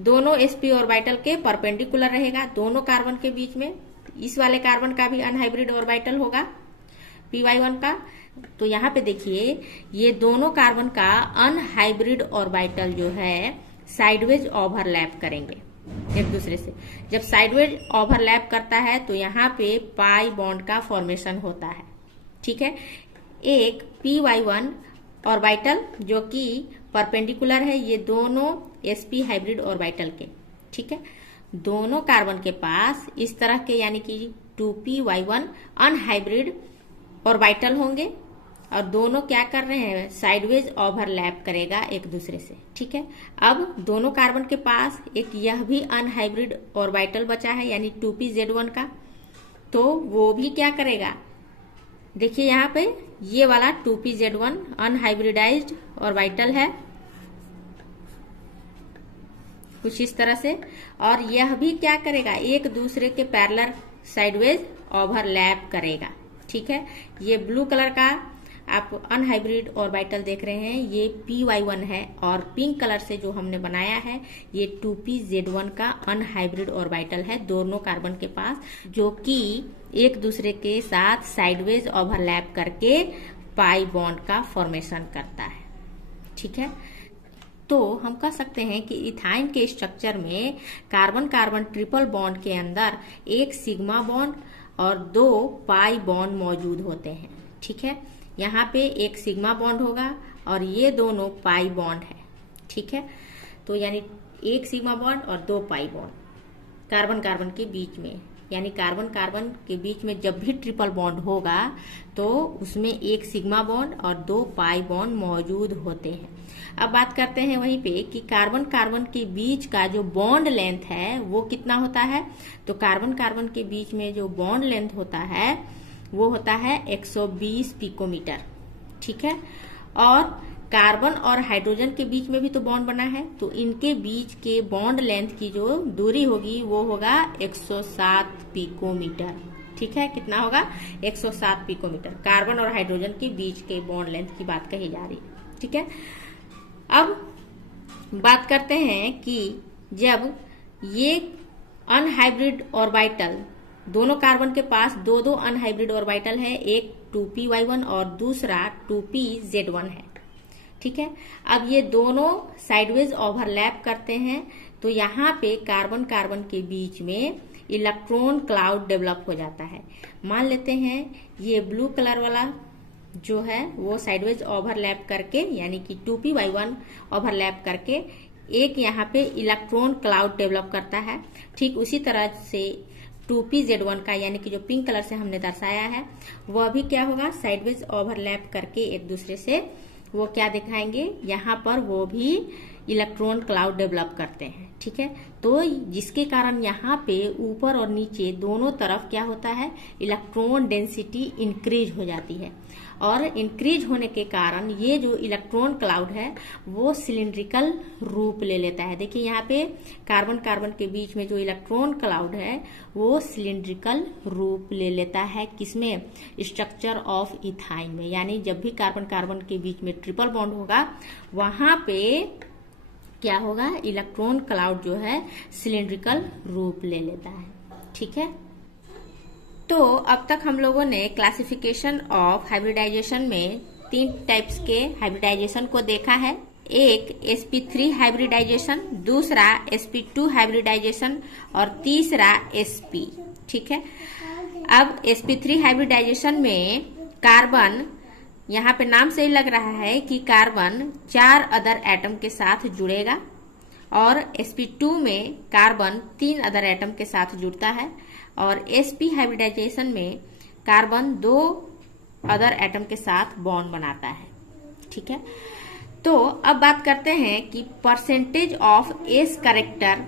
दोनों sp ऑर्बिटल के परपेंडिकुलर रहेगा, दोनों कार्बन के बीच में। इस वाले कार्बन का भी अनहाइब्रिड ऑर्बिटल होगा py1 का। तो यहाँ पे देखिए ये दोनों कार्बन का अनहाइब्रिड ऑर्बिटल जो है साइडवेज ओवरलैप करेंगे एक दूसरे से। जब साइडवेज ओवरलैप करता है तो यहाँ पे पाई बॉन्ड का फॉर्मेशन होता है। ठीक है, एक py1 ऑर्बिटल जो कि परपेंडिकुलर है ये दोनों sp हाइब्रिड ऑर्बिटल के। ठीक है, दोनों कार्बन के पास इस तरह के यानी कि 2p(y1) अनहाइब्रिड ऑर्बिटल होंगे, और दोनों क्या कर रहे हैं, साइडवेज ओवरलैप करेगा एक दूसरे से। ठीक है, अब दोनों कार्बन के पास एक यह भी अनहाइब्रिड ऑर्बिटल बचा है यानी 2p(z1) का, तो वो भी क्या करेगा, देखिए यहाँ पे ये वाला 2p(z1) अनहाइब्रिडाइज्ड ऑर्बिटल है कुछ इस तरह से, और यह भी क्या करेगा, एक दूसरे के पैरेलल साइडवेज ओवरलैप करेगा। ठीक है, ये ब्लू कलर का आप अनहाइब्रिड ऑर्बिटल देख रहे हैं, ये py1 है, और पिंक कलर से जो हमने बनाया है ये 2p(z1) का अनहाइब्रिड ऑर्बिटल है दोनों कार्बन के पास, जो कि एक दूसरे के साथ साइडवेज ओवरलैप करके पाई बॉन्ड का फॉर्मेशन करता है। ठीक है, तो हम कह सकते हैं कि इथाइन के स्ट्रक्चर में कार्बन कार्बन ट्रिपल बॉन्ड के अंदर एक सिग्मा बॉन्ड और दो पाई बॉन्ड मौजूद होते हैं। ठीक है, यहाँ पे एक सिग्मा बॉन्ड होगा और ये दोनों पाई बॉन्ड है। ठीक है, तो यानी एक सिग्मा बॉन्ड और दो पाई बॉन्ड कार्बन कार्बन के बीच में, यानी कार्बन कार्बन के बीच में जब भी ट्रिपल बॉन्ड होगा तो उसमें एक सिग्मा बॉन्ड और दो पाई बॉन्ड मौजूद होते हैं। अब बात करते हैं वहीं पे कि कार्बन कार्बन के बीच का जो बॉन्ड लेंथ है वो कितना होता है। तो कार्बन कार्बन के बीच में जो बॉन्ड लेंथ होता है वो होता है 120 पिकोमीटर। ठीक है, और कार्बन और हाइड्रोजन के बीच में भी तो बॉन्ड बना है, तो इनके बीच के बॉन्ड लेंथ की जो दूरी होगी वो होगा 107 पिकोमीटर। ठीक है, कितना होगा, 107 पिकोमीटर कार्बन और हाइड्रोजन के बीच के बॉन्ड लेंथ की बात कही जा रही है। ठीक है, अब बात करते हैं कि जब ये अनहाइब्रिड ऑर्बिटल, दोनों कार्बन के पास दो दो अनहाइब्रिड ऑर्बिटल है, एक 2py1 और दूसरा 2pz1 है। ठीक है, अब ये दोनों साइडवेज ओवरलैप करते हैं, तो यहाँ पे कार्बन कार्बन के बीच में इलेक्ट्रॉन क्लाउड डेवलप हो जाता है। मान लेते हैं ये ब्लू कलर वाला जो है वो साइडवेज ओवरलैप करके यानी कि 2py1 ओवरलैप करके एक यहाँ पे इलेक्ट्रॉन क्लाउड डेवलप करता है। ठीक उसी तरह से 2pz1 का यानी कि जो पिंक कलर से हमने दर्शाया है वह भी क्या होगा, साइडवेज ओवरलैप करके एक दूसरे से वो क्या दिखाएंगे, यहाँ पर वो भी इलेक्ट्रॉन क्लाउड डेवलप करते हैं। ठीक है, तो जिसके कारण यहाँ पे ऊपर और नीचे दोनों तरफ क्या होता है, इलेक्ट्रॉन डेंसिटी इंक्रीज हो जाती है और इंक्रीज होने के कारण ये जो इलेक्ट्रॉन क्लाउड है वो सिलिंड्रिकल रूप ले लेता है। देखिए यहाँ पे कार्बन कार्बन के बीच में जो इलेक्ट्रॉन क्लाउड है वो सिलिंड्रिकल रूप ले लेता है, किसमें, स्ट्रक्चर ऑफ इथाइन में। यानी जब भी कार्बन कार्बन के बीच में ट्रिपल बॉन्ड होगा वहां पे क्या होगा, इलेक्ट्रॉन क्लाउड जो है सिलिंड्रिकल रूप ले लेता है। ठीक है, तो अब तक हम लोगों ने क्लासिफिकेशन ऑफ हाइब्रिडाइजेशन में 3 टाइप्स के हाइब्रिडाइजेशन को देखा है। एक sp3 हाइब्रिडाइजेशन, दूसरा sp2 हाइब्रिडाइजेशन और तीसरा sp। ठीक है, अब sp3 हाइब्रिडाइजेशन में कार्बन, यहाँ पे नाम से ही लग रहा है कि कार्बन 4 अदर एटम के साथ जुड़ेगा और sp2 में कार्बन 3 अदर एटम के साथ जुड़ता है और sp हाइब्रिडाइजेशन में कार्बन 2 अदर एटम के साथ बॉन्ड बनाता है। ठीक है, तो अब बात करते हैं कि परसेंटेज ऑफ s कैरेक्टर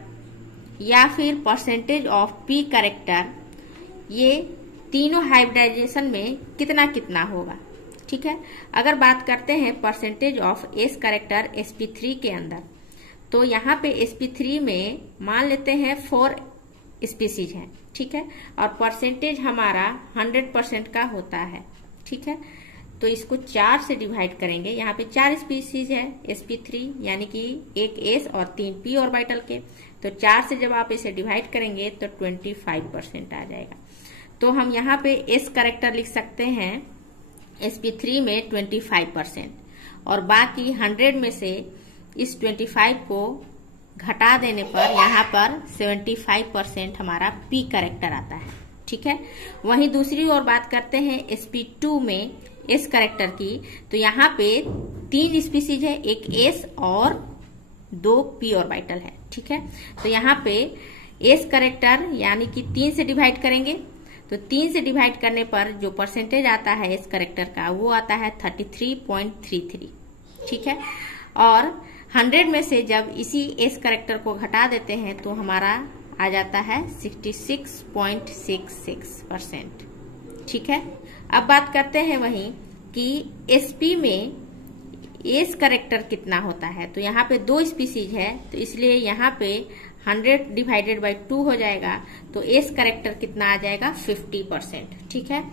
या फिर परसेंटेज ऑफ p कैरेक्टर ये तीनों हाइब्रिडाइजेशन में कितना कितना होगा। ठीक है, अगर बात करते हैं percentage of s character sp3 के अंदर, तो यहाँ पे sp3 में मान लेते हैं 4 स्पीसीज हैं। ठीक है, और परसेंटेज हमारा 100% का होता है। ठीक है, तो इसको 4 से डिवाइड करेंगे। यहाँ पे 4 स्पीसीज है sp3 यानी कि एक s और 3 p ऑर्बिटल के, तो 4 से जब आप इसे डिवाइड करेंगे तो 25% आ जाएगा। तो हम यहाँ पे s कैरेक्टर लिख सकते हैं sp3 में 25% और बाकी 100 में से इस 25 को घटा देने पर यहाँ पर 75% हमारा p कैरेक्टर आता है। ठीक है, वहीं दूसरी ओर बात करते हैं sp2 में s कैरेक्टर की, तो यहाँ पे 3 स्पीसीज है, एक s और 2 p ऑर्बिटल है। ठीक है, तो यहाँ पे s कैरेक्टर यानी कि 3 से डिवाइड करेंगे, तो 3 से डिवाइड करने पर जो परसेंटेज आता है s कैरेक्टर का वो आता है 33.33। ठीक है, और 100 में से जब इसी s कैरेक्टर को घटा देते हैं तो हमारा आ जाता है 66.66%। ठीक है, अब बात करते हैं वहीं कि sp में s कैरेक्टर कितना होता है, तो यहाँ पे 2 स्पीसीज है तो इसलिए यहाँ पे 100 डिवाइडेड बाई 2 हो जाएगा, तो s कैरेक्टर कितना आ जाएगा 50%। ठीक है,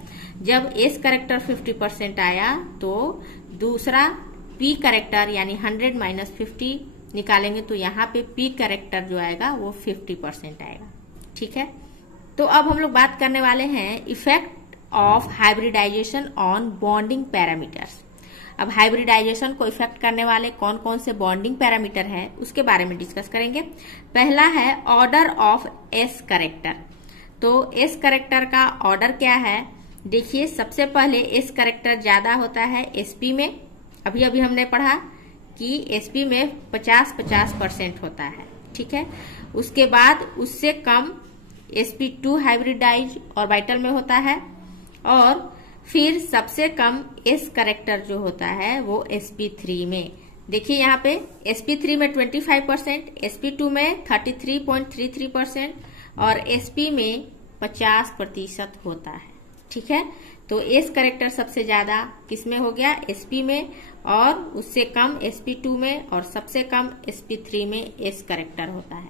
जब s कैरेक्टर 50% आया तो दूसरा p कैरेक्टर यानी 100 माइनस 50 निकालेंगे तो यहाँ पे p कैरेक्टर जो आएगा वो 50% आएगा। ठीक है, तो अब हम लोग बात करने वाले हैं effect of hybridisation on bonding parameters. अब हाइब्रिडाइजेशन को इफेक्ट करने वाले कौन कौन से बॉन्डिंग पैरामीटर है उसके बारे में डिस्कस करेंगे। पहला है ऑर्डर ऑफ s कैरेक्टर। तो s कैरेक्टर का ऑर्डर क्या है, देखिए सबसे पहले s कैरेक्टर ज्यादा होता है sp में, अभी अभी हमने पढ़ा कि sp में 50-50% होता है। ठीक है, उसके बाद उससे कम sp2 हाइब्रिडाइज ऑर्बिटल में होता है और फिर सबसे कम s कैरेक्टर जो होता है वो sp3 में। देखिए यहाँ पे sp3 में 25%, sp2 में 33.33% और sp में 50% होता है। ठीक है, तो s कैरेक्टर सबसे ज्यादा किसमें हो गया, sp में, और उससे कम sp2 में और सबसे कम sp3 में s कैरेक्टर होता है।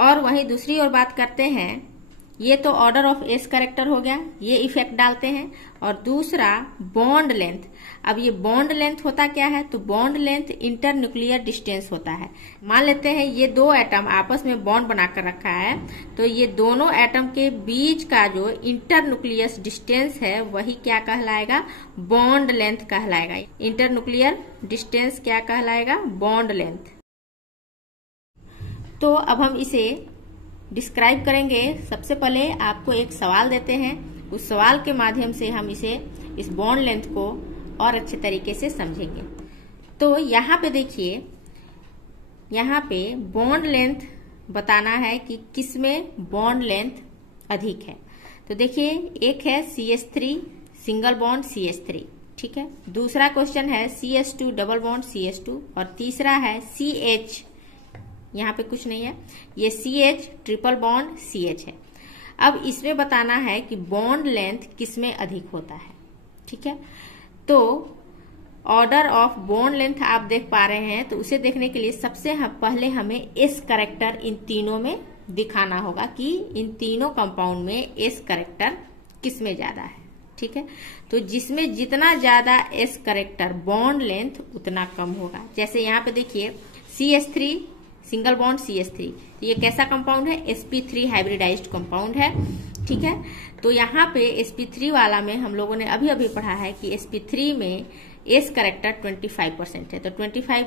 और वहीं दूसरी ओर बात करते हैं ये तो ऑर्डर ऑफ एस कैरेक्टर हो गया, ये इफेक्ट डालते हैं। और दूसरा बॉन्ड लेंथ। अब ये बॉन्ड लेंथ होता क्या है, तो bond length inter nuclear distance होता है। मान लेते हैं ये दो एटम आपस में बॉन्ड बनाकर रखा है, तो ये दोनों एटम के बीच का जो इंटर न्यूक्लियस डिस्टेंस है वही क्या कहलाएगा, बॉन्ड लेंथ कहलाएगा। इंटर न्यूक्लियर डिस्टेंस क्या कहलाएगा, बॉन्ड लेंथ। तो अब हम इसे डिस्क्राइब करेंगे। सबसे पहले आपको एक सवाल देते हैं, उस सवाल के माध्यम से हम इस बॉन्ड लेंथ को और अच्छे तरीके से समझेंगे। तो यहाँ पे देखिए, यहाँ पे बॉन्ड लेंथ बताना है कि किसमें बॉन्ड लेंथ अधिक है। तो देखिए, एक है CH3 सिंगल बॉन्ड CH3, ठीक है। दूसरा क्वेश्चन है CH2 डबल बॉन्ड CH2, और तीसरा है CH, यहाँ पे कुछ नहीं है, ये CH ट्रिपल बॉन्ड CH है। अब इसमें बताना है कि बॉन्ड लेंथ किसमें अधिक होता है, ठीक है। तो ऑर्डर ऑफ बॉन्ड लेंथ आप देख पा रहे हैं, तो उसे देखने के लिए सबसे पहले हमें एस कैरेक्टर इन तीनों में दिखाना होगा कि इन तीनों कंपाउंड में एस कैरेक्टर किसमें ज्यादा है, ठीक है। तो जिसमें जितना ज्यादा एस कैरेक्टर बॉन्ड लेंथ उतना कम होगा। जैसे यहाँ पे देखिए CH3 सिंगल बॉन्ड CH3, तो ये कैसा कंपाउंड है, sp3 हाइब्रिडाइज्ड कंपाउंड है, ठीक है। तो यहाँ पे sp3 वाला में हम लोगों ने अभी अभी पढ़ा है कि sp3 में एस कैरेक्टर 25% है। तो 25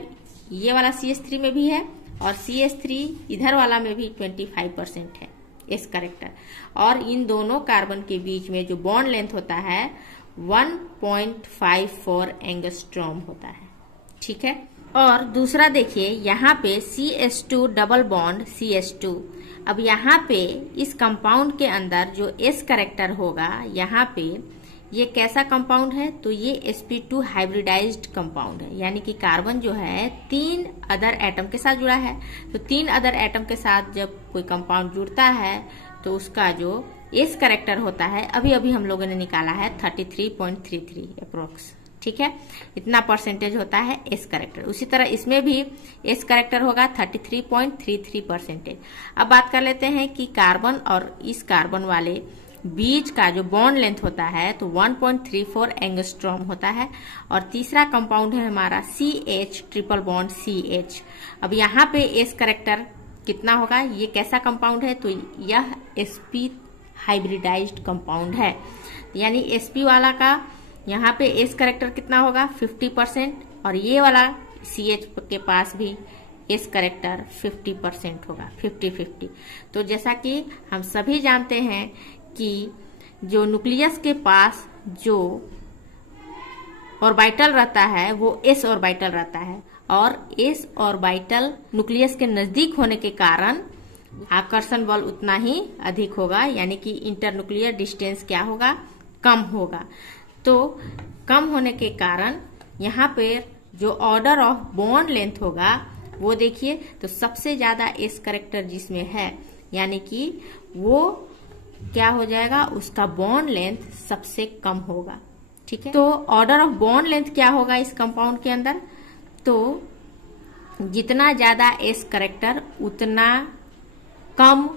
ये वाला CH3 में भी है, और CH3 इधर वाला में भी 25% है एस कैरेक्टर। और इन दोनों कार्बन के बीच में जो बॉन्ड लेंथ होता है 1.54 एंगस्ट्रॉम होता है, ठीक है। और दूसरा देखिए, यहाँ पे CH2 डबल बॉन्ड CH2। अब यहाँ पे इस कंपाउंड के अंदर जो एस कैरेक्टर होगा, यहाँ पे ये कैसा कंपाउंड है, तो ये sp2 हाइब्रिडाइज्ड कंपाउंड है। यानी कि कार्बन जो है 3 अदर एटम के साथ जुड़ा है। तो 3 अदर एटम के साथ जब कोई कंपाउंड जुड़ता है तो उसका जो एस कैरेक्टर होता है, अभी अभी हम लोगों ने निकाला है 33.33 अप्रोक्स, ठीक है। इतना परसेंटेज होता है एस कैरेक्टर। उसी तरह इसमें भी एस कैरेक्टर होगा 33.33%। अब बात कर लेते हैं कि कार्बन और इस कार्बन वाले बीच का जो बॉन्ड लेंथ होता है तो 1.34 एंगस्ट्रॉम होता है। और तीसरा कंपाउंड है हमारा CH ट्रिपल बॉन्ड CH। अब यहाँ पे एस कैरेक्टर कितना होगा, ये कैसा कंपाउंड है, तो यह sp हाइब्रिडाइज्ड कंपाउंड है। यानी sp वाला का यहाँ पे एस कैरेक्टर कितना होगा 50%, और ये वाला CH के पास भी एस कैरेक्टर 50% होगा, 50-50। तो जैसा कि हम सभी जानते हैं कि जो न्यूक्लियस के पास जो ऑर्बिटल रहता है वो एस ऑर्बिटल रहता है, और एस ऑर्बिटल न्यूक्लियस के नजदीक होने के कारण आकर्षण बल उतना ही अधिक होगा। यानी कि इंटर न्यूक्लियर डिस्टेंस क्या होगा, कम होगा। तो कम होने के कारण यहाँ पे जो ऑर्डर ऑफ बॉन्ड लेंथ होगा वो देखिए, तो सबसे ज्यादा एस कैरेक्टर जिसमें है, यानी कि वो क्या हो जाएगा, उसका बॉन्ड लेंथ सबसे कम होगा, ठीक है। तो ऑर्डर ऑफ बॉन्ड लेंथ क्या होगा इस कंपाउंड के अंदर, तो जितना ज्यादा एस कैरेक्टर उतना कम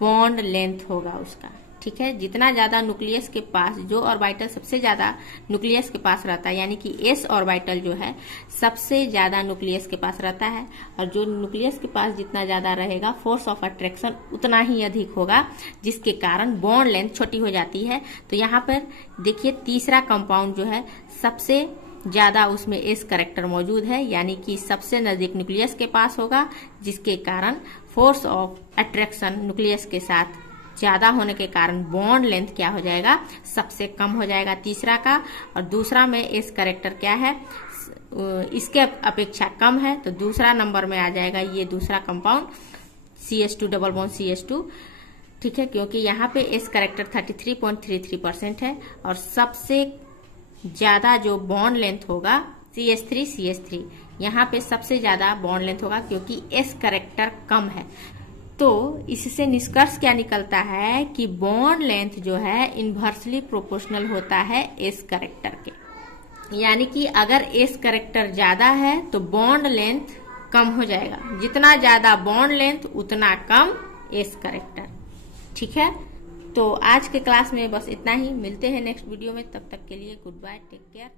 बॉन्ड लेंथ होगा उसका, ठीक है। जितना ज्यादा न्यूक्लियस के पास जो ऑर्बिटल सबसे ज्यादा न्यूक्लियस के पास रहता है, यानी कि एस ऑर्बिटल जो है सबसे ज्यादा न्यूक्लियस के पास रहता है, और जो न्यूक्लियस के पास जितना ज्यादा रहेगा फोर्स ऑफ अट्रैक्शन उतना ही अधिक होगा, जिसके कारण बॉन्ड लेंथ छोटी हो जाती है। तो यहाँ पर देखिए तीसरा कंपाउंड जो है सबसे ज्यादा उसमें एस कैरेक्टर मौजूद है, यानी कि सबसे नजदीक न्यूक्लियस के पास होगा, जिसके कारण फोर्स ऑफ अट्रैक्शन न्यूक्लियस के साथ ज्यादा होने के कारण बॉन्ड लेंथ क्या हो जाएगा, सबसे कम हो जाएगा तीसरा का। और दूसरा में एस कैरेक्टर क्या है, इसके अपेक्षा कम है, तो दूसरा नंबर में आ जाएगा ये दूसरा compound CH2 double bond CH2, ठीक है। क्योंकि यहाँ पे एस कैरेक्टर 33.33% है, और सबसे ज्यादा जो बॉन्ड लेंथ होगा CH3 यहाँ पे सबसे ज्यादा बॉन्ड लेंथ होगा, क्योंकि एस कैरेक्टर कम है। तो इससे निष्कर्ष क्या निकलता है कि बॉन्ड लेंथ जो है इनवर्सली प्रोपोर्शनल होता है एस कैरेक्टर के। यानी कि अगर एस कैरेक्टर ज्यादा है तो बॉन्ड लेंथ कम हो जाएगा। जितना ज्यादा बॉन्ड लेंथ उतना कम एस कैरेक्टर, ठीक है। तो आज के क्लास में बस इतना ही। मिलते हैं नेक्स्ट वीडियो में, तब तक के लिए गुड बाय, टेक केयर।